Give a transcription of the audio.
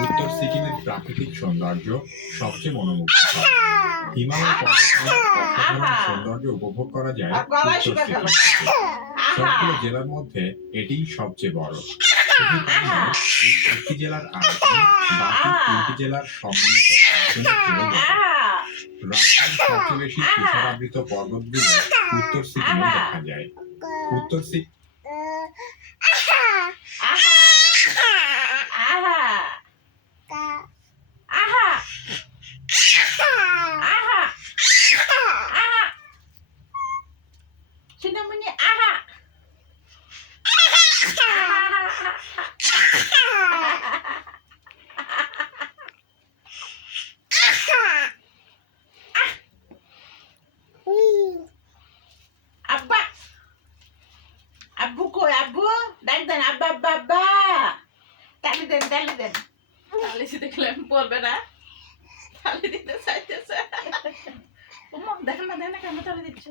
উত্তর সিকিমের প্রাকৃতিক সৌন্দর্য সবচেয়ে মনোমুগ্ধকর। হিমালয় পর্বতমালার অসাধারণ সৌন্দর্য উপভোগ করা যায় উত্তর সিকিম থেকে। সবগুলো জেলার মধ্যে এটিই সবচেয়ে বড়। শুধু তাই নয়, এই একটি জেলার আয়তন বাকি 3টি জেলার সম্মিলিত আয়তনের চেয়েও বড়। রাজ্যের সবচেয়ে বেশি তুষারাবৃত পর্বতগুলো উত্তর সিকিমে দেখা যায়। উত্তর সিকিম আব্বু কই আব্বু ডাক দেন আব্বা আব্বা আব্বা তালি দেন তালি দেখলাম পড়বে না তালি দিতে চাইতেছে দেখেন না কেন তালি দিচ্ছে